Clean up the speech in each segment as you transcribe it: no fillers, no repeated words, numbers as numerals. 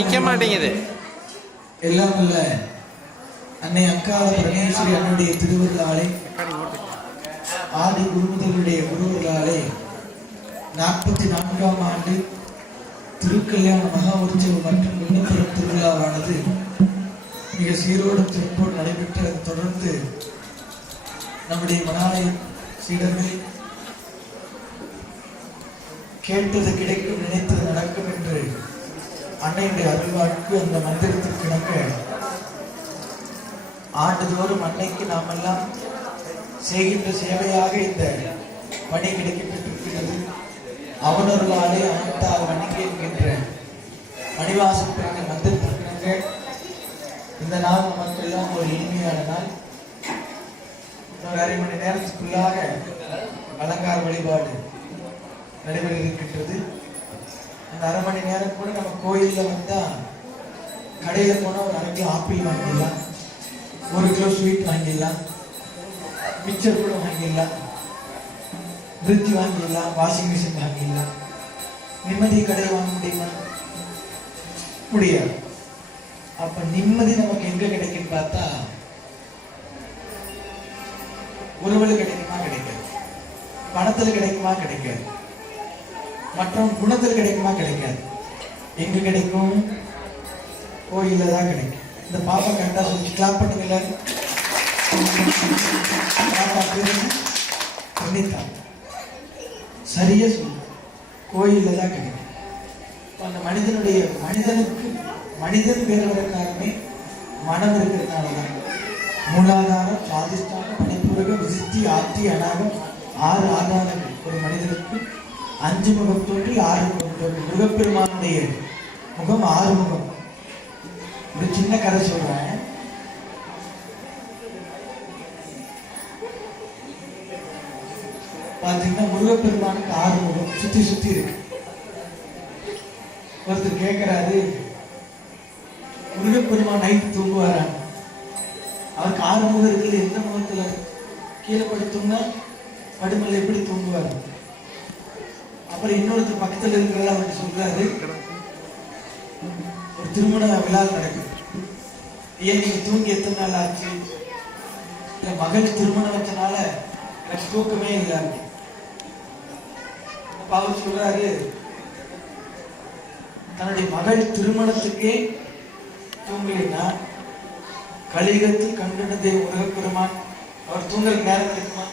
நிக்க மாட்டேங்குது. எல்லாம் இல்ல அன்னை அக்கால பரமேஸ்வரி அன்னுடைய திருவிழாலே ஆதி குருமுதலுடைய குருவிழாலே 44ஆம் ஆண்டு திருக்கல்யாண மகா உற்சவம் மற்றும் விண்ணப்பெரும் திருவிழாவானது மிக சீரோடும் சிறப்போடு நடைபெற்று தொடர்ந்து நம்முடைய மணாலய சீடர்கள் கேட்டது கிடைக்கும், நினைத்தது நடக்கும் என்று அன்னையுடைய அருள்வாக்கு அந்த மந்திரத்திற்கு இணங்க ஆண்டுதோறும் அன்னைக்கு நாம் எல்லாம் செய்கின்ற சேவையாக இந்த பணி கிடைக்கப்பட்டிருக்கிறது. அவனொருளாலே அனைத்தால் வணங்கி என்கின்ற மணிவாசம் பெற்ற மந்திரத்திற்கு இணங்க இந்த நாள் நமக்கெல்லாம் ஒரு இனிமையான நாள். ஒரு அரை மணி நேரத்துக்குள்ளாக அலங்கார வழிபாடு நடைபெற இருக்கின்றது. அந்த அரை மணி நேரம் கூட நம்ம கோயில்ல வந்தா கடையில போனா ஒரு 1/2 கிலோ ஆப்பிள் வாங்கிடலாம், 1 கிலோ ஸ்வீட் வாங்கிடலாம், மிக்சர் கூட வாங்கிடலாம், ஃப்ரிட்ஜ் வாங்கிடலாம், வாஷிங் மிஷின் வாங்கிடலாம். நிம்மதி கடையை வாங்க முடியுமா? முடியாது. அப்ப நிம்மதி நமக்கு எங்க கிடைக்கும் பார்த்தா உறவுல கிடைக்குமா? கிடைக்காது. பணத்துல கிடைக்குமா? கிடைக்காது. மற்றவங்க குணத்தில் கிடைக்குமா? கிடைக்காது. எங்க கிடைக்கும்? கோயில்ல தான் கிடைக்கும். இந்த பாப்பா கரெக்டா சொல்லி கிளாப் பண்ணுங்கல்ல. சரியா சொல்லு, கோயில்ல தான் கிடைக்கும். அந்த மனிதனுக்கு மனிதன் பேர் வரக்காரமே மனம் இருக்கிறதுனாலதான். மூலாதாரம், சுவாதிஷ்டானம், மணிப்பூரகம், விசித்தி, ஆத்தி, அநாகம், 6 ஆதாரங்கள். ஒரு மனிதனுக்கு 5 முகம் தோன்றி 6 முகம் தோன்றி. முருகப்பெருமானுடைய முகம் 6 முகம். ஒரு சின்ன கதை சொல்றேன். பாத்தீங்கன்னா முருகப்பெருமானுக்கு 6 முகம் சுத்தி சுத்தி இருக்கு. ஒருத்தர் கேட்கிறாரு, முருகப்பெருமான் நைட் தூங்குவாரான். அவருக்கு 6 முகம் இருக்குது, எந்த முகத்துல கீழே படுத்தோம்னா படுமலை எப்படி தூங்குவார்? அப்புறம் இன்னொருத்தர் பக்கத்துல இருக்கிறத அவருக்கு சொல்றாரு, ஒரு திருமண விழா நடக்குது. ஏன் நீங்க தூங்கி எத்தனை நாள் ஆச்சு? இல்ல மகள் திருமணம் வச்சனால எனக்கு தூக்கமே இல்லை. அப்ப அவர் சொல்றாரு, தன்னுடைய மகள் திருமணத்துக்கே தூங்கலைன்னா கலிகத்தில் கண்டுணதே முருகப்பெருமான் அவர் தூங்குற நேரம் இருக்குமா?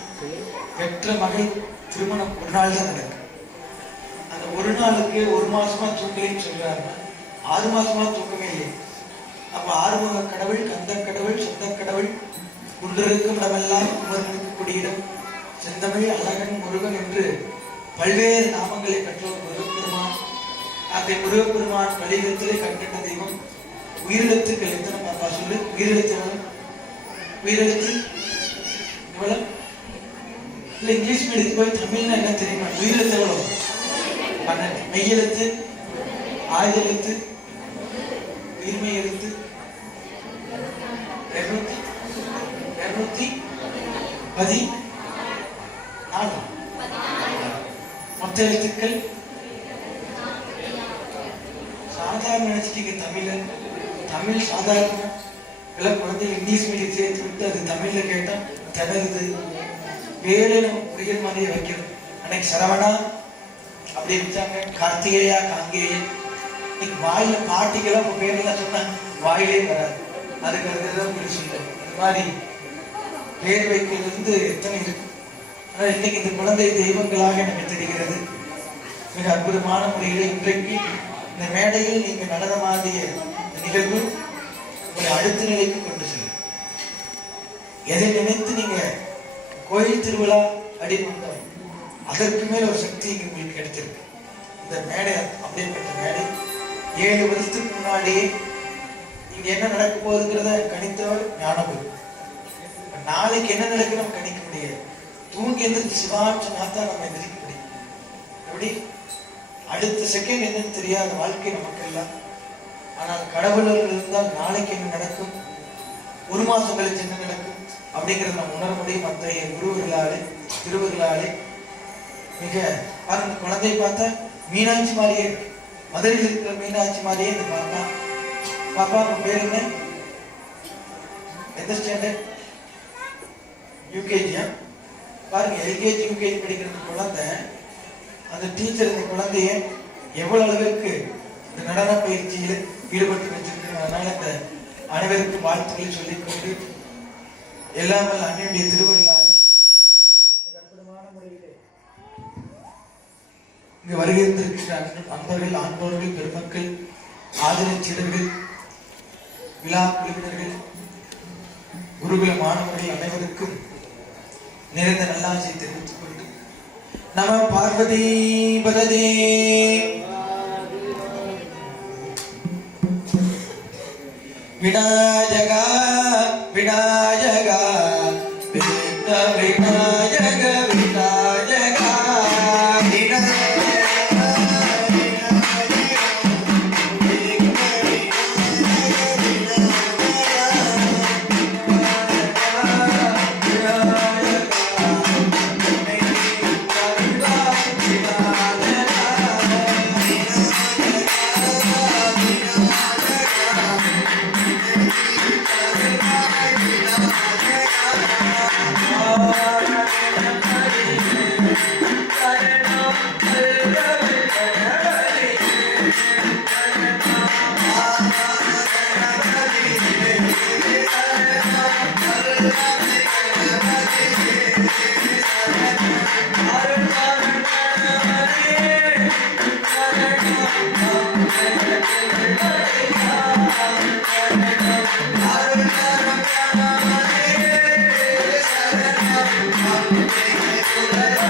பெற்ற மகள் திருமணம் ஒரு நாள் தான் நடக்கும். அந்த ஒரு நாளுக்கு 1 மாசமா தூங்கலைன்னு சொல்றாரு. 6 மாசமா தூங்கவே இல்லை. அப்ப ஆறுமுக கடவுள், கந்த கடவுள், சொந்த கடவுள், குன்றிருக்கும் இடமெல்லாம் குமரனுக்கு குடியிடம், செந்தமிழ் அழகன் முருகன் என்று பல்வேறு நாமங்களை பெற்றோர் முருகப்பெருமான். அப்படி முருகப்பெருமான் கலியுகத்திலே கண்கண்ட தெய்வம். உயிரிழத்துக்கள் எத்தனை பாப்பா சொல்லு? உயிரிழத்து எவ்வளவு? உயிரிழத்து எவ்வளவு? இல்ல இங்கிலீஷ் மீடியத்துக்கு போய் தமிழ்னா என்ன தெரியுமா? உயிரெழுத்து எவ்வளவு? 12. மெய்யெழுத்து, ஆயுத எழுத்து, உயிர்மை எழுத்து 214. மொத்த எழுத்துக்கள் சாதாரண நினைச்சிட்டீங்க தமிழன். தமிழ் சாதாரண இல்ல. குழந்தை இங்கிலீஷ் மீடியம் சேர்த்து விட்டு அது தமிழ்ல கேட்டா திணறுது. வேலை நம்ம புரிகிற மாதிரியே வைக்கணும். அன்னைக்கு சரவணா அப்படி வச்சாங்க, கார்த்திகேயா, காங்கேயன். இன்னைக்கு வாயில பாட்டிக்கெல்லாம் உங்க பேரெல்லாம் சொன்னா வாயிலே வராது. அதுக்கு அதுதான் புரிய சொல்றேன். இந்த மாதிரி பேர் வைக்கிறது எத்தனை இருக்கு. ஆனா இன்னைக்கு இந்த குழந்தை தெய்வங்களாக எனக்கு தெரிகிறது. மிக அற்புதமான முறையில் இன்றைக்கு இந்த மேடையில் நீங்க நடனமாடிய நிகழ்வு உங்களை அடுத்த நிலைக்கு கொண்டு செல்லும். எதை நினைத்து நீங்க கோயில் திருவிழா அடிமட்டம் அதற்கு மேல் ஒரு சக்தி உங்களுக்கு கிடைச்சிருக்கு. இந்த மேடை அப்படிப்பட்ட மேடை 7 வருஷத்துக்கு முன்னாடியே இங்க என்ன நடக்க போகுதுங்கிறத கணித்தவர் ஞானபுரி. நாளைக்கு என்ன நடக்குன்னு நம்ம கணிக்க முடியாது. தூங்கி எந்திரிச்சு சிவான்னு சொன்னாதான் நம்ம எந்திரிக்க முடியும். எப்படி அடுத்த செகண்ட் என்னன்னு தெரியாத வாழ்க்கை நமக்கு எல்லாம். ஆனால் கடவுளர்கள் இருந்தால் நாளைக்கு என்ன நடக்கும், 1 மாசம் கழிச்சு என்ன நடக்கும் அப்படிங்கிறத நம்ம உணர முடியும். அத்தகைய குருவர்களாலே திருவர்களாலே மிக பாருங்க. குழந்தையை பார்த்தா மீனாட்சி மாதிரியே இருக்கு. மதுரையில் இருக்கிற மீனாட்சி மாதிரியே இந்த பாப்பா. பாப்பா உங்க பேர் என்ன? எந்த ஸ்டாண்டர்ட்? யூகேஜியா? பாருங்க, எல்கேஜி யூகேஜி படிக்கிற குழந்தை, அந்த டீச்சர் இந்த குழந்தைய எவ்வளவு அளவிற்கு இந்த நடன பயிற்சியில் ஈடுபட்டு வச்சிருக்காங்க. அதனால இந்த அனைவருக்கும் வாழ்த்துக்களை சொல்லிக்கொண்டு எல்லாம் அன்னையுடைய திருவள்ளாலே அற்புதமான முறையிலே இங்கு வருகின்றிருக்கிற அன்பர்கள், ஆண்டோர்கள், பெருமக்கள், ஆதரச்சீடர்கள், விழா குழுவினர்கள், குருகுல மாணவர்கள் அனைவருக்கும் நிறைந்த நல்லாசை தெரிவித்துக் கொண்டு நம பார்வதி பததே. Vinayaka Vinayaka Vinayaka Vinayaka Vinayaka Thank you.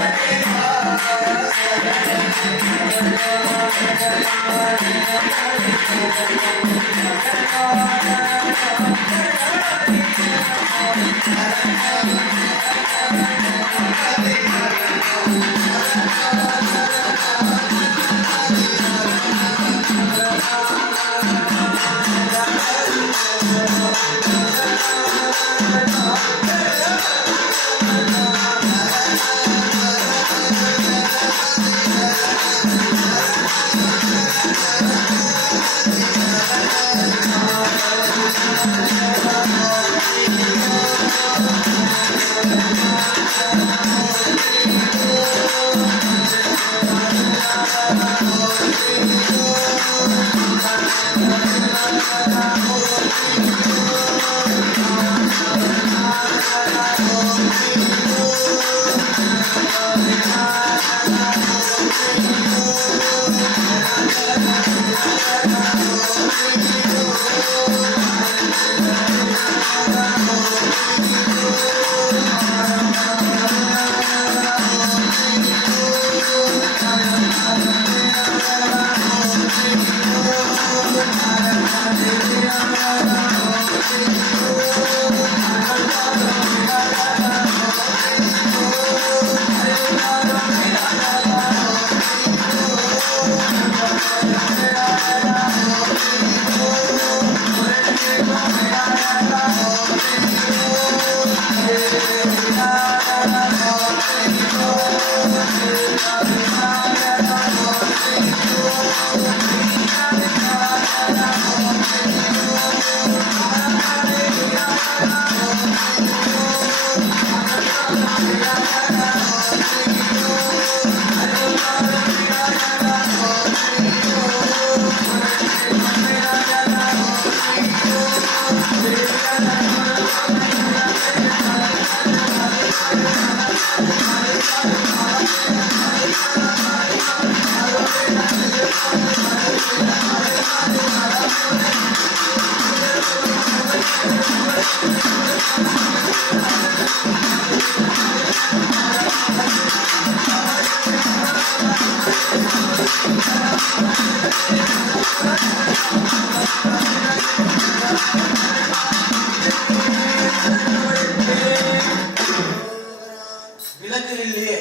மனிதர்களையே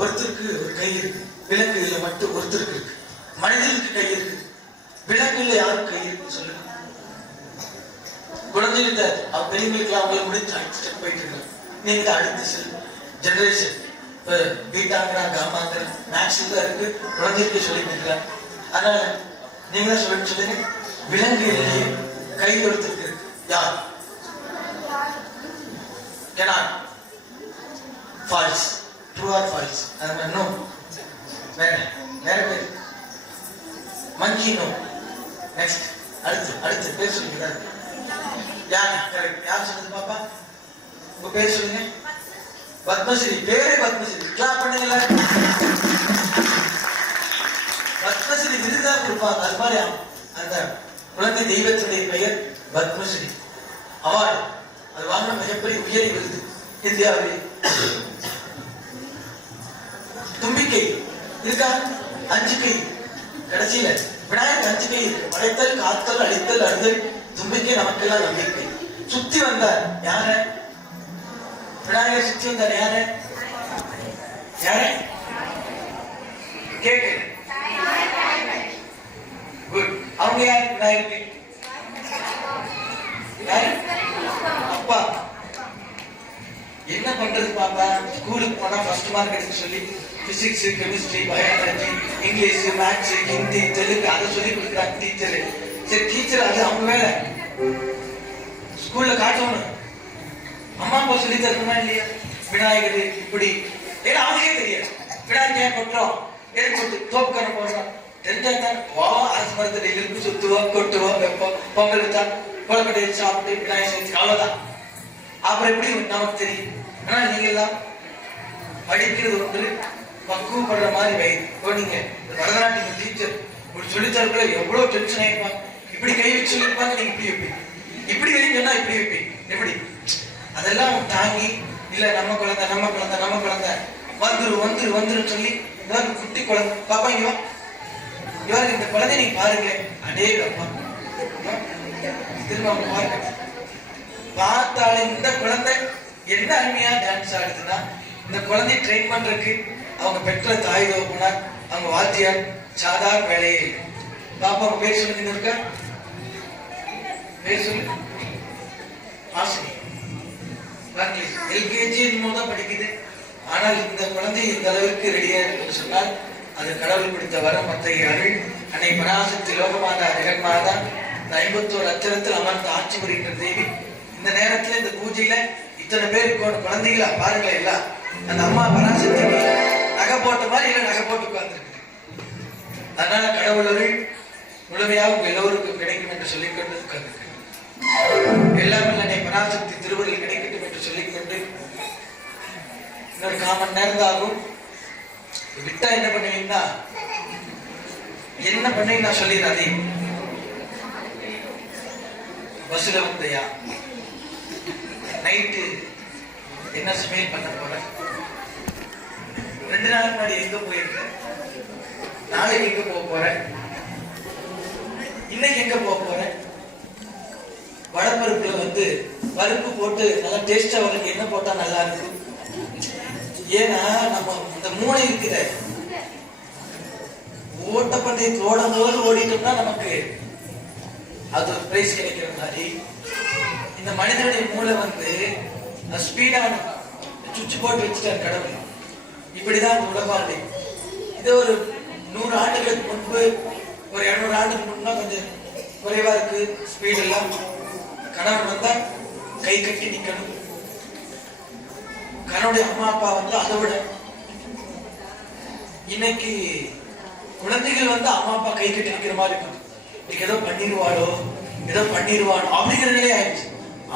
ஒருத்தருக்கு ஒரு கை இருக்கு, விலங்குல மட்டும் ஒருத்தருக்கு இருக்கு. மனிதனுக்கு கை இருக்கு, விலங்குல யாருக்கு கை இருக்கு சொல்லுங்க. குழந்தைகிட்ட பெரியவங்களுக்கு அவங்களை முடிச்சு அடிச்சுட்டு போயிட்டு இருக்காங்க. நீங்க அடுத்த ஜெனரேஷன் பீட்டாங்கிற காமாங்கிற மேக்ஸ் தான் இருக்கு, குழந்தைகளுக்கு சொல்லிட்டு இருக்காங்க. அதனால நீங்க சொல்லுங்க, விலங்கு இல்லையே கை ஒருத்தருக்கு இருக்கு, யார்? False, true or false? அது நோ, வேற வேற பேர் மங்கி, நோ. நெக்ஸ்ட், அடுத்து பேர் சொல்லுங்க. யார் கரெக்ட்? யார் சொன்னது பாப்பா? உங்க பேர் சொல்லுங்க. பத்மஸ்ரீ, பேரே பத்மஸ்ரீ. கிளாப் பண்ணுங்களா? பத்மஸ்ரீ விருதா கொடுப்பாங்க. அது மாதிரி அந்த குழந்தை தெய்வத்துடைய பெயர் பத்மஸ்ரீ அவார்டு. அது வாங்கின மிகப்பெரிய உயரிய விருது இந்தியாவிலே. தும்பிக்கை இருக்கா? 5 கை. கடைசியில விநாயகர் 5 கை இருக்கு. படைத்தல், காத்தல், அழித்தல், அறுதல். தும்பிக்கை நமக்கெல்லாம் நம்பிக்கை. சுத்தி வந்தார் யாரு? விநாயகர் சுத்தி வந்தார் யாரு? யாரு கேக்கு? குட். அவங்க யாரு? விநாயகருக்கு யாரு? அப்பா. என்ன பண்றது பாப்பா? ஸ்கூலுக்கு போனா ஃபர்ஸ்ட் மார்க் எடுக்க சொல்லி physics, chemistry, biology, English, maths, Hindi, Telugu அதை சொல்லி கொடுக்குறாங்க டீச்சர். சரி, டீச்சர் அது அவங்க வேலை, ஸ்கூல்ல காட்டணும். அம்மா அப்பா சொல்லி தரணுமா இல்லையா? விநாயகர் இப்படி, ஏன்னா அவனுக்கே தெரியாது விநாயகர் ஏன் கொட்டுறோம், எது கொட்டு தோப்புக்கரை போடுறோம் தெரிஞ்சா தான் போவோம். அரசு மரத்தில் இருக்கு சுத்துவோம், கொட்டுவோம், வைப்போம். பொங்கல் வச்சா கொலக்கட்டை சாப்பிட்டு விநாயகர் செஞ்சு அவ்வளவுதான். அப்புறம் எப்படி நமக்கு தெரியும்? ஆனா நீங்க எல்லாம் படிக்கிறது ஒன்று, பக்குவப்படுற மாதிரி வயது. நீங்க பரதநாட்டியம் டீச்சர் இப்படி சொல்லித்தரக்குள்ள எவ்வளவு டென்ஷன் ஆயிருப்பாங்க. இப்படி கை வச்சு சொல்லிருப்பாங்க, நீங்க இப்படி வைப்பீங்க, இப்படி வைங்கன்னா இப்படி வைப்பீங்க. எப்படி அதெல்லாம் தாங்கி, இல்ல நம்ம குழந்தை வந்துரு சொல்லி குட்டி குழந்தை பாப்பா இங்க இவருக்கு இந்த குழந்தை நீங்க பாருங்க. அடே அப்பா, திரும்ப பாருங்க. பார்த்தாலே இந்த குழந்தை என்ன அருமையா டான்ஸ் ஆடுதுன்னா, இந்த குழந்தைய ட்ரெயின் பண்றதுக்கு அவங்க பெற்ற தாய் தகப்பனார், அவங்க வாத்தியார் சாதாரண வேலையே. பாப்பா உங்க பேர் சொல்லுங்க. இருக்கா பேர் சொல்லு. ஆசினி. எல்கேஜி தான் படிக்குது. ஆனால் இந்த குழந்தை இந்த அளவிற்கு ரெடியா இருக்கு சொன்னால் அது கடவுள் கொடுத்த வரம், மத்திய அருள். அன்னை பராசக்தி லோகமாதா ஜெகன்மாதா இந்த 51 அச்சரத்தில் அமர்ந்து ஆட்சி புரிகின்ற தேவி. இந்த நேரத்துல இந்த பூஜையில இத்தனை பேருக்கு குழந்தைகளா பாருங்களேன். எல்லாம் அந்த அம்மா பராசக்திக்கு நகை போட்ட மாதிரி இல்ல நகை போட்டு உட்கார்ந்துருக்கு. அதனால கடவுள் அருள் முழுமையாக உங்க எல்லோருக்கும் கிடைக்கும் என்று சொல்லிக்கொண்டு உட்கார்ந்துருக்கு. எல்லாமே அன்னை பராசக்தி திருவருள் கிடைக்கட்டும் என்று சொல்லிக்கொண்டு இன்னொரு 1/4 மணி நேரம் தான் ஆகும். விட்டா என்ன பண்ணுவீங்கன்னா நான் சொல்லிடுறேன். அதே பஸ்ல வந்தையா நைட்டு என்ன சமையல் பண்ண போறேன், 2 நாள் முன்னாடி எங்க போயிருக்கேன், நாளைக்கு எங்க போக போறேன், இன்னைக்கு எங்க போக போறேன். வடப்பருப்புல பருப்பு போட்டு நல்லா டேஸ்டா அவருக்கு என்ன போட்டா நல்லா இருக்கும். ஏன்னா நம்ம இந்த மூளை இருக்கிற ஓட்டப்பந்தயத்தில் ஓடும்போது ஓடிட்டோம்னா நமக்கு அது ஒரு பிரைஸ் கிடைக்கிற மாதிரி இந்த மனிதனுடைய மூளை ஸ்பீடான சுவிட்ச் போட்டு வச்சுட்டார் கடவுள். இப்படிதான் உலகம். இது ஒரு 100 ஆண்டுகளுக்கு முன்பு, ஒரு 200 ஆண்டுக்கு முன்னா கொஞ்சம் குறைவா இருக்கு ஸ்பீட் எல்லாம். கணவன் வந்தா கை கட்டி நிக்கணும். கணவனுடைய அம்மா அப்பா அதை விட இன்னைக்கு குழந்தைகள் அம்மா அப்பா கை கட்டி நிக்கிற மாதிரி இருக்குது. இன்னைக்கு ஏதோ பண்ணிடுவானோ அப்படிங்கிற நிலையை ஆயிடுச்சு.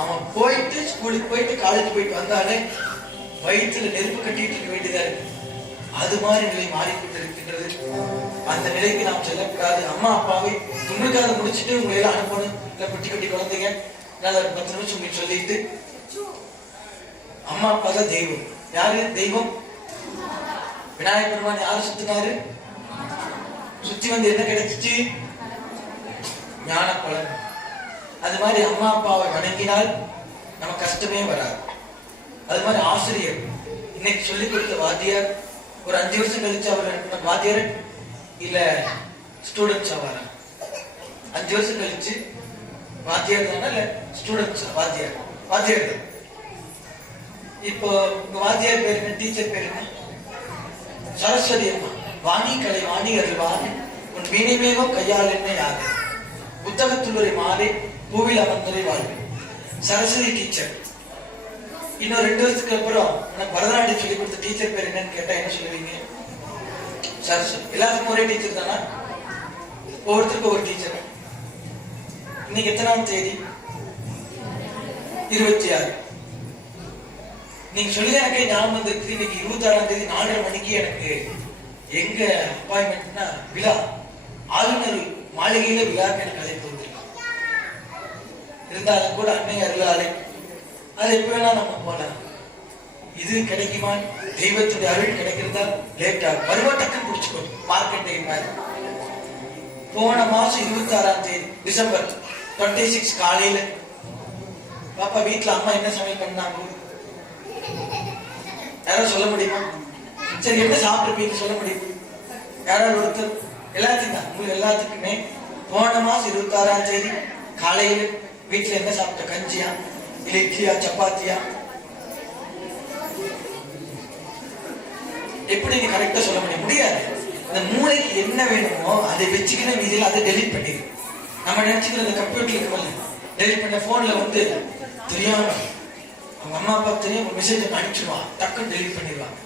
அவன் போயிட்டு ஸ்கூலுக்கு போயிட்டு காலேஜ் போயிட்டு வந்தாலே வயிற்றுல நெருப்பு கட்டிட்டு இருக்க வேண்டியதா இருக்கு. அது மாதிரி நிலை மாறிக்கொண்டிருக்கின்றது. அந்த நிலைக்கு நாம் செல்லக்கூடாது. அம்மா அப்பாவை உங்களுக்கு அதை முடிச்சுட்டு உங்களை எல்லாம் அனுப்பணும். இல்ல குட்டி குட்டி குழந்தைங்க 10 நிமிஷம் உங்களுக்கு சொல்லிட்டு, அம்மா அப்பா தான் தெய்வம். யாரு தெய்வம்? விநாயகர் பெருமான் யாரு சுத்தினாரு? சுத்தி என்ன கிடைச்சிச்சு? ஞான பலன். அது மாதிரி அம்மா அப்பாவை வணங்கினால் நம்ம கஷ்டமே வராது. அது மாதிரி ஆசிரியர், இன்னைக்கு சொல்லிக் கொடுத்த வாத்தியார் ஒரு 5 வருஷம் கழிச்சு அவர் வாத்தியார் இல்ல ஸ்டூடெண்ட்ஸ் ஆவாரா? 5 வருஷம் கழிச்சு வாத்தியார் தானே இல்ல ஸ்டூடெண்ட்ஸ்? வாத்தியார் வாத்தியார் தான். இப்போ உங்க வாத்தியார் பேர் என்ன? டீச்சர் பேர் என்ன? சரஸ்வதி அம்மா. வாணி கலை வாணி அருள்வாணி உன் மீனிமேகம் கையால் என்ன யாது புத்தகத்தில் ஒரு மாலை பூவில் அமர்ந்துரை வாழ்வு. சரஸ்வதி டீச்சர். இன்னும் 2 வருஷத்துக்கு அப்புறம் பரதநாட்டியம் சொல்லி கொடுத்த டீச்சர் பேர் என்னன்னு கேட்டா என்ன சொல்லுவீங்க? சரஸ்வதி. எல்லாத்துக்கும் ஒரே டீச்சர் தானா? ஒவ்வொருத்தருக்கும் ஒரு டீச்சர். இன்னைக்கு எத்தனாம் தேதி? 26. நீங்க சொல்லி எனக்கே ஞாபகம் வந்துருக்கு. இன்னைக்கு 26ஆம் தேதி 4:30 மணிக்கு எனக்கு எங்க அப்பாயின்மெண்ட்னா விழா, ஆளுநர் மாளிகையில விழாக்கு எனக்கு அழைப்பு வந்திருக்கு. இருந்தாலும் கூட அன்னை அருளாலை அது எப்ப வேணா நம்ம போலாம். இது கிடைக்குமா? தெய்வத்துடைய அருள் கிடைக்கிறதா லேட்டா வருவா டக்குன்னு பிடிச்சுக்கோ. மார்க்கெட்டிங் மாதிரி போன மாசம் 26ஆம் தேதி டிசம்பர் 26 காலையில பாப்பா வீட்டுல அம்மா என்ன சமையல் பண்ணாங்க யாராவது சொல்ல முடியுமா? சரி, என்ன சாப்பிட்டுருப்பீங்க சொல்ல முடியுமா? யாராவது ஒருத்தர்? எல்லாத்துக்கும் தான், உங்களுக்கு எல்லாத்துக்குமே போன மாசம் 26ஆம் தேதி காலையில வீட்டுல என்ன சாப்பிட்ட? கஞ்சியா இல்ல இட்லியா சப்பாத்தியா? எப்படி நீ கரெக்டா சொல்ல முடியாது. இந்த மூளைக்கு என்ன வேணுமோ அதை வச்சுக்கின மீதியில் அதை டெலிட் பண்ணிடு. நம்ம நினைச்சுக்கிற இந்த கம்ப்யூட்டர்ல டெலிட் பண்ண போன்ல வந்து தெரியாம அவங்க அம்மா அப்பா தெரியும் ஒரு மெசேஜ் அனுப்பிச்சிடுவான், டக்குன்னு டெலிட் பண்ணிடுவான்.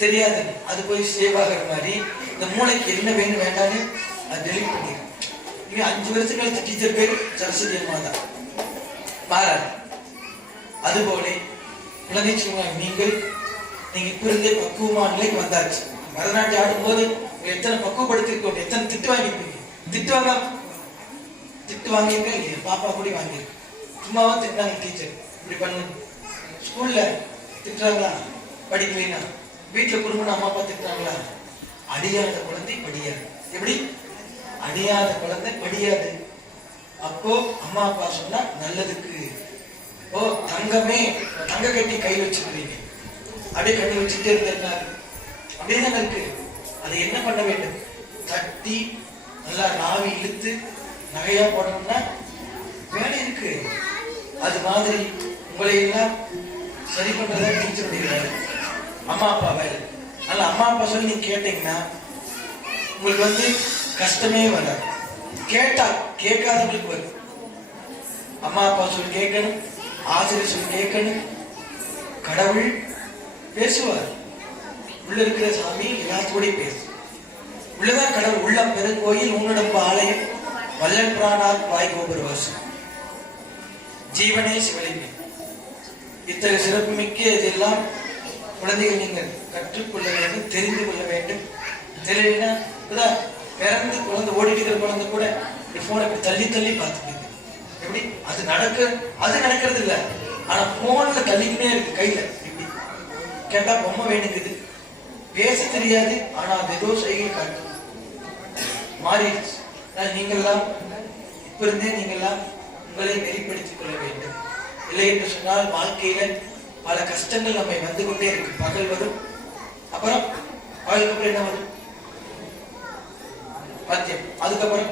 தெரியாது அது போய் சேவ் ஆகிற மாதிரி இந்த மூளைக்கு என்ன வேணும் வேண்டான்னு அது டெலிட் பண்ணிடும். இங்க 5 வருஷம் கழிச்ச டீச்சர் பேர் சரஸ்வதி அம்மா தான், மாறாது. அதுபோல குழந்தை சொல்லுவாங்க, நீங்க இப்ப இருந்தே பக்குவமான நிலைக்கு வந்தாச்சு. பரதநாட்டியம் ஆடும் போது எத்தனை பக்குவப்படுத்திருக்கோம், எத்தனை திட்டு வாங்கிருப்பீங்க. திட்டு வாங்கியிருக்க இல்லையா? பாப்பா கூட வாங்கியிருக்கு. சும்மாவா திட்டாங்க டீச்சர் இப்படி பண்ணு. ஸ்கூல்ல திட்டுறாங்களா? படிக்கலைன்னா வீட்டுல குடும்பம் அம்மா அப்பா திட்டுறாங்களா? அடியாத குழந்தை படியாது. எப்படி? அடியாத குழந்தை படியாது. அப்போ அம்மா அப்பா சொன்னா நல்லதுக்கு. ஓ தங்கமே, தங்க கட்டி கை வச்சுக்கிறீங்க, அப்படியே கட்டி வச்சுட்டே இருந்தாரு, அப்படியேதான் இருக்கு. அதை என்ன பண்ண வேண்டும்? தட்டி நல்லா நாவி இழுத்து நகையா போடணும்னா வேலை இருக்கு. அது மாதிரி உங்களை எல்லாம் சரி பண்றதா டீச்சருடைய வேலை, அம்மா அப்பா வேலை. அதனால அம்மா அப்பா சொல்லி நீங்க கேட்டீங்கன்னா உங்களுக்கு வந்து கஷ்டமே வராது. கேட்டா கேட்காதவங்களுக்கு வரும். அம்மா அப்பா சொல்லி கேட்கணும், ஆசிரியர் சொல்லி கேட்கணும். கடவுள் பேசுவார். உள்ள இருக்கிற சாமி எல்லாத்தோடய பேசு. உள்ளதான் கடவுள். உள்ள பெருங்கோயில் உன்னிடம்பு ஆலயம் வல்லன் பிராணார் வாய் கோபுர வாசம் ஜீவனே சிவலிங்கம். இத்தகைய சிறப்புமிக்க இதெல்லாம் குழந்தைகள் நீங்கள் கற்றுக்கொள்ள வேண்டும், தெரிந்து கொள்ள வேண்டும். தெரியலன்னா பிறந்து குழந்தை ஓடிட்டு இருக்கிற குழந்தை கூட போனை தள்ளி தள்ளி பார்த்துக்கிது. எப்படி? அது நடக்கிறது இல்லை. ஆனா போன்ல தள்ளிக்கினே இருக்கு கையில. இப்படி கேட்டா பொம்மை வேணுங்குது. பேச தெரியாது, ஆனா அது ஏதோ செய்கை காட்டும். மாறிடுச்சு. நீங்கள்லாம் இப்ப இருந்தே நீங்கள்லாம் உங்களை நெறிப்படுத்திக் கொள்ள வேண்டும். இல்லை என்று சொன்னால் வாழ்க்கையில பல கஷ்டங்கள் நம்மை வந்து கொண்டே இருக்கு. பகல் வரும், அப்புறம் பகலுக்கு அப்புறம் என்ன வரும்? பத்தியம். அதுக்கப்புறம்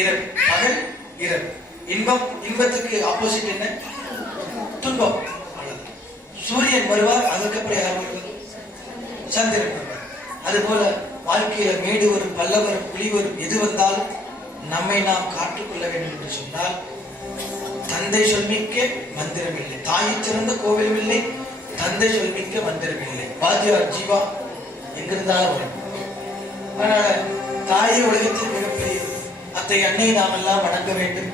இரவு. பகல் இரவு. இன்பத்துக்கு ஆப்போசிட் என்ன? துன்பம். சூரியன் வருவார், அதுக்கப்புறம் யார் வருவது? சந்திரன் வருவார். அதுபோல வாழ்க்கையில மேடு வரும், பல்ல வரும், புலி வரும், எது வந்தாலும் நம்மை நாம் காட்டுக்கொள்ள வேண்டும் என்று சொன்னால் தந்தை சொல்மிக்க மந்திரம் இல்லை, தாயை சிறந்த கோவிலும் இல்லை, தந்தை சொல்மிக்க மந்திரம் இல்லை. வாத்தியார் ஜீவா எங்கிருந்தாலும் வரும். அதனால தாயை உலகத்தில் மிகப்பெரிய அத்தை அன்னை நாம் எல்லாம் வணங்க வேண்டும்.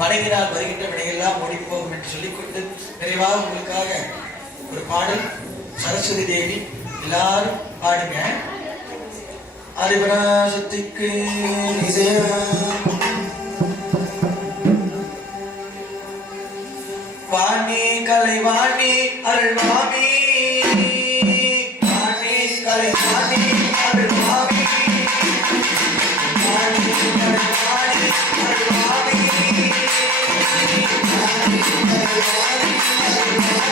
வணங்கினால் வருகின்ற வினையெல்லாம் ஓடிப்போகும் என்று சொல்லிக்கொண்டு நிறைவாக உங்களுக்காக ஒரு பாடல். சரஸ்வதி தேவி எல்லாரும் பாடுங்க. அறிவராசத்துக்கு வாணி கலை வாணி அருள் மாமி, வாணி கலை வாணி அருள் மாமி, வாணி கலை வாணி அருள் மாமி, வாணி கலை வாணி அருள் மாமி.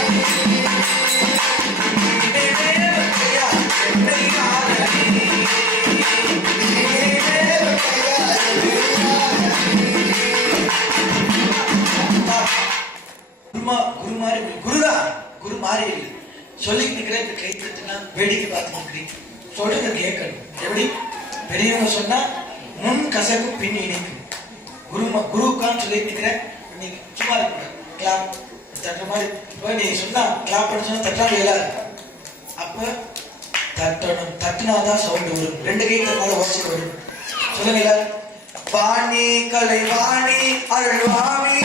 மாறி இல்லை. சொல்லிட்டு நிக்கிறேன், இந்த கை தட்டுனா வேடிக்கை பார்த்து நிற்கிறீங்க. சொல்றது கேட்கணும். எப்படி பெரியவங்க சொன்னா முன் கசக்கு பின் இணைக்கும். குருக்கான்னு சொல்லிட்டு நிக்கிறேன், நீங்க சும்மா இருக்கக்கூடாது. கிளாப் தட்டுற மாதிரி இப்போ நீ சொன்னா கிளாப் பண்ண சொன்னா தட்டாமல் இயலாது. அப்ப தட்டணும், தட்டினாதான் சவுண்ட் வரும். ரெண்டு கை தட்டினால வாசி வரும். சொல்லுங்க எல்லாரும். வாணி கலை வாணி அருள்வாமி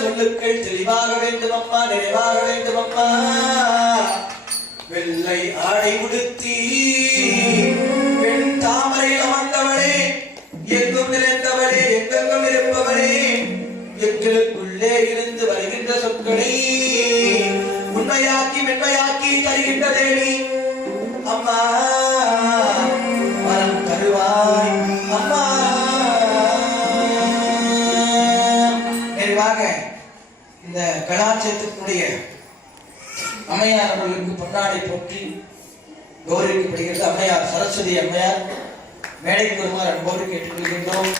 சொல்லுக்கள் தெளிவாக வேண்டும் அம்மா, நிறைவாக வேண்டும் அம்மா. வெள்ளை ஆடை உடுத்தி பெண் தாமரையில் அமர்ந்தவளே, எங்கும் நிறைந்தவளே, எங்கெங்கும் இருப்பவளே, எங்களுக்குள்ளே இருந்து வருகின்ற சொற்களை உண்மையாக்கி மென்மையாக்கி தருகின்ற தேவி அம்மா, வரம் தருவாய் அம்மா. நிறைவாக இந்த கலாச்சாரத்தினுடைய அம்மையார் அவர்களுக்கு பொன்னாடை போற்றி கௌரவிக்கப்படுகிறது. அம்மையார் சரஸ்வதி அம்மையார் மேடைக்கு வருமாறு அன்போடு கேட்டுக்கொள்கின்றோம்.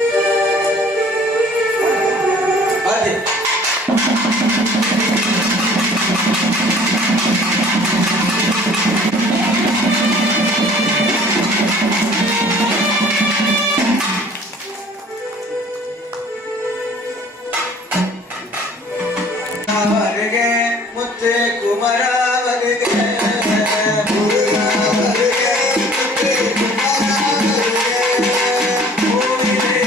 வருக முத்து குமரா வருக, முருகா வருக முத்து குமரா வருக, கோவிலே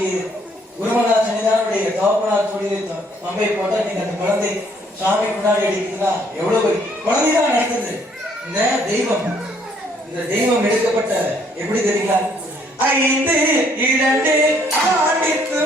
இன்னைக்கு குருமனார் சன்னிதானுடைய தகப்பனார் தொழிலை பம்பை போட்டா நீங்க அந்த குழந்தை சாமி முன்னாடி அடிக்கிறீங்களா? எவ்வளவு குழந்தைதான் நடத்துது. இந்த தெய்வம் எடுக்கப்பட்ட எப்படி தெரியுங்களா? 5 2 ஆண்டிற்கு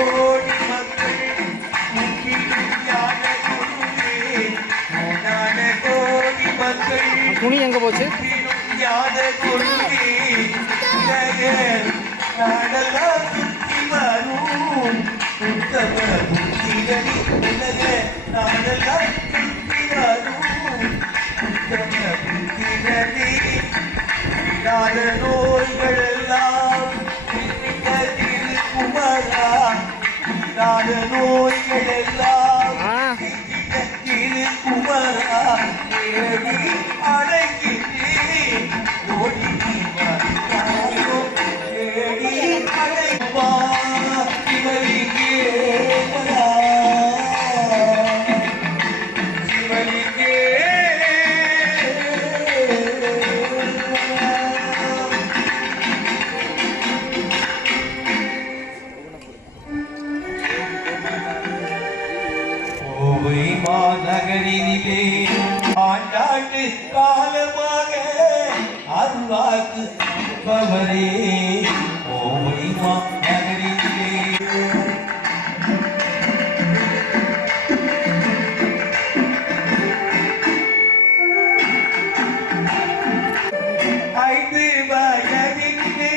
கோடி மக்கள் முற்றிலும் ஞான குருவே கோடான கோடி மக்கள் துணி எங்க போச்சு ஞான குருவே உலக நாடெல்லாம் சுற்றி வரும் உத்தம புத்திரனி உலக நாடெல்லாம் சுற்றி வரும் உத்தம புத்திரனி விடாத நோய்கள் எல்லாம் குமரா விடாத நோய்கள் எல்லாம் குமரா தேடி அழைக்கிறேன் ஓடி தேடி அழைப்பா சிவலிங்கே சிவலிங்கே கோவை மாநகரினிலே ஆண்டாண்டு காலமாக அருள்வாக்கு பவரே கோவை மாநகரினிலே ஐந்து வயதிலே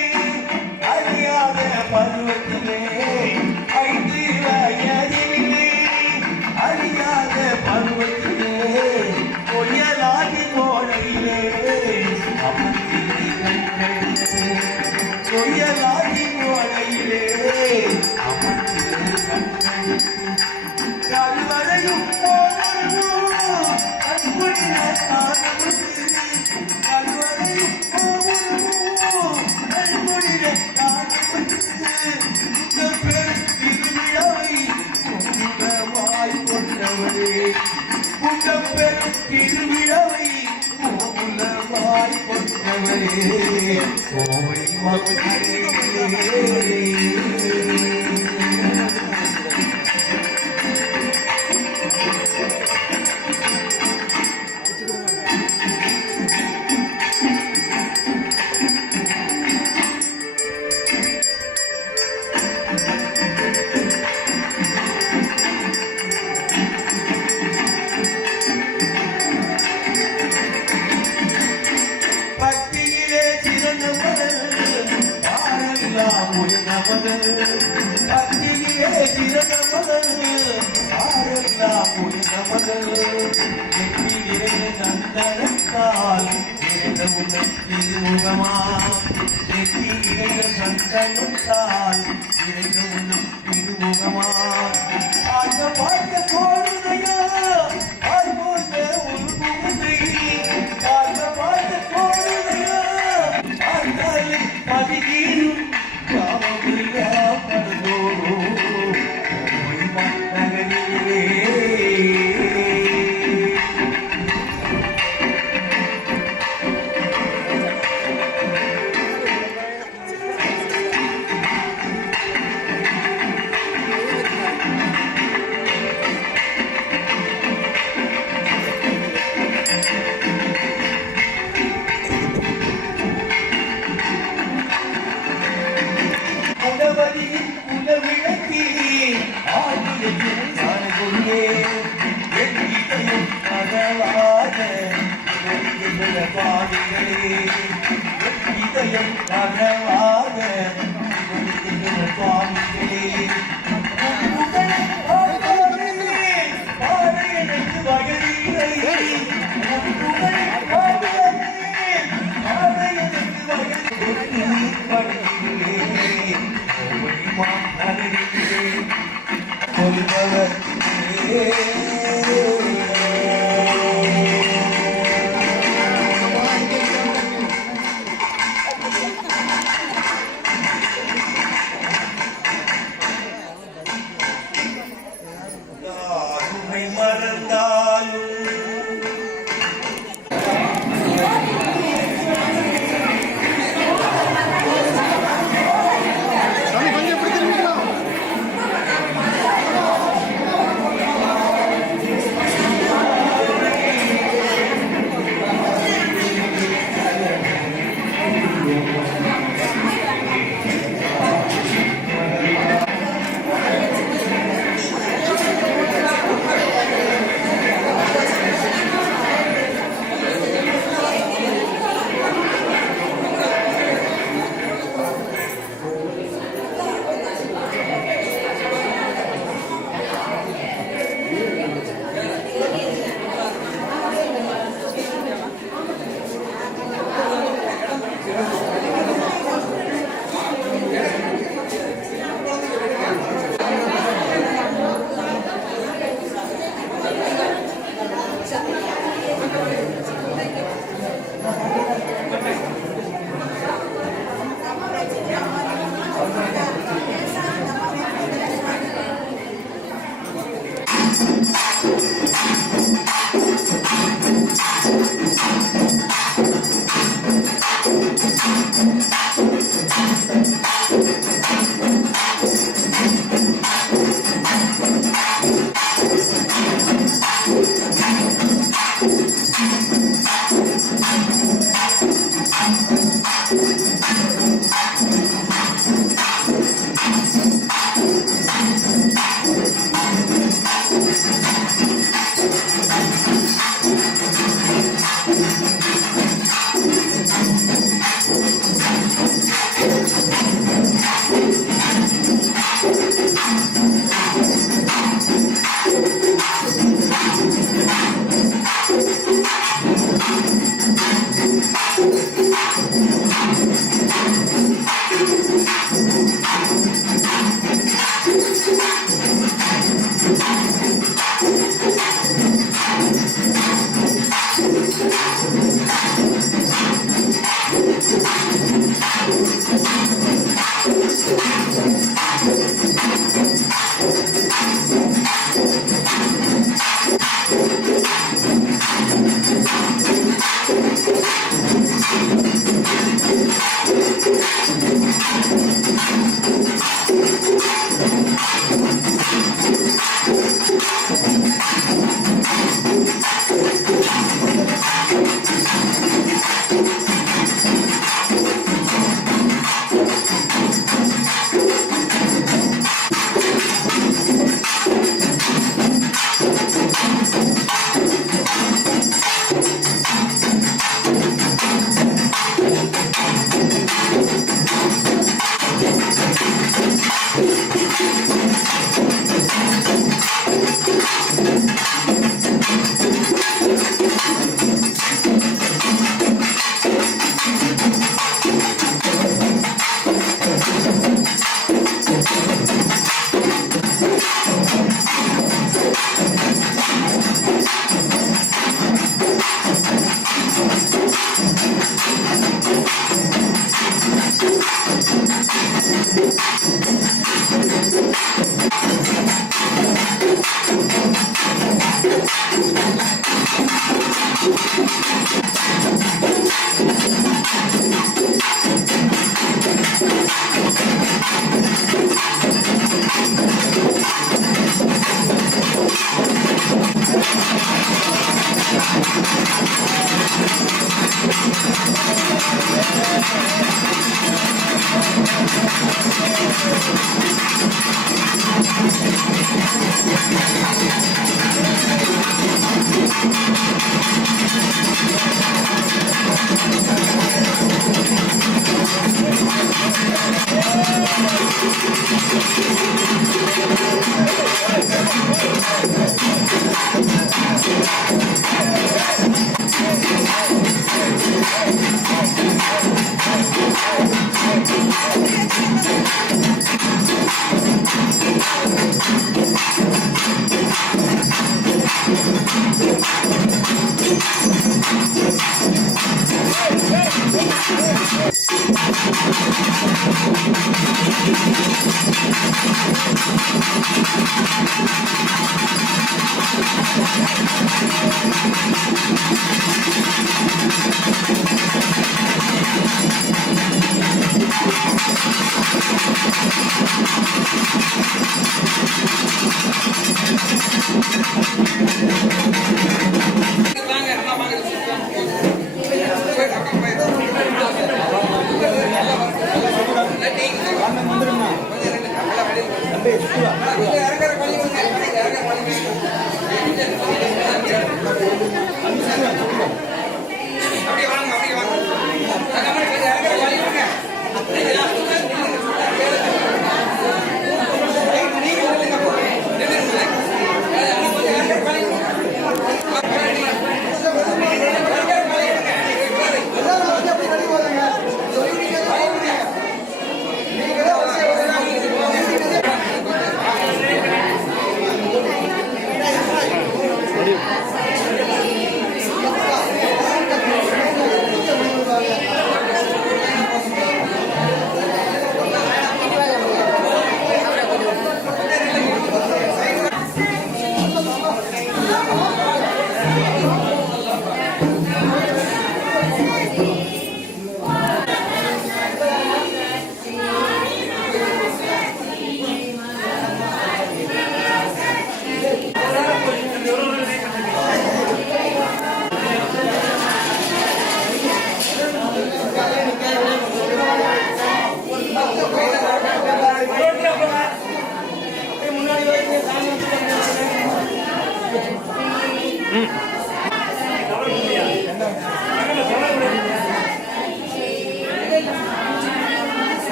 அறியாத பருவத்திலே ஐந்து வயதிலே அறியாத பருவத்திலே பொய்யலாதி கோடையிலே பொய்யலாதி கோடையிலே கல்வரையும் திருவிழாவை மூலமாய் கொண்டவரே கோவை மக்களே பக்தியிலே சிறந்த முதல் பாரெல்லாம் உயர்ந்த முதல் பக்தியிலே சிறந்த முதல் பாரெல்லாம் உயர்ந்த முதல் வெற்றி நிறைந்த சந்தனத்தால் நிறைந்த முதல் திருமுகமா வெற்றி நிறைந்த சந்தனத்தால் நிறைந்த முதல் திருமுகமா பார்க்க பார்க்க போடுதையா பார்ப்போந்த ஒரு முகத்தை பார்க்க பார்க்க போடுதையா பார்த்தாலே பதிகீரும் காவலியா படுதோரோ கோவை நகரிலே குலவதியின் குலவிளக்கி ஆயுதத்தின் சாரகுருவே என் இதயம் நகலாத பாவிகளே என் இதயம் நகலாத பாவிகளே பாடையனுக்கு வகதில்லை பாடையனுக்கு மறந்தாலும்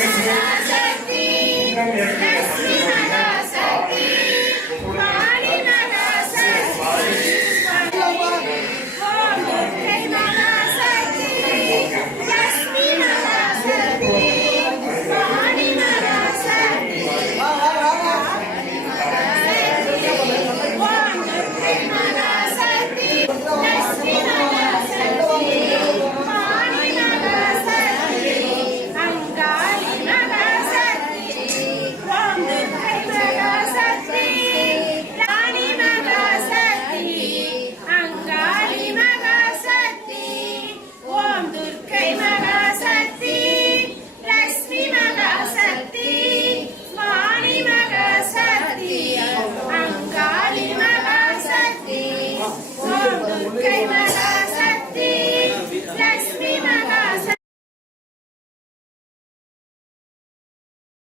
வேண்டும்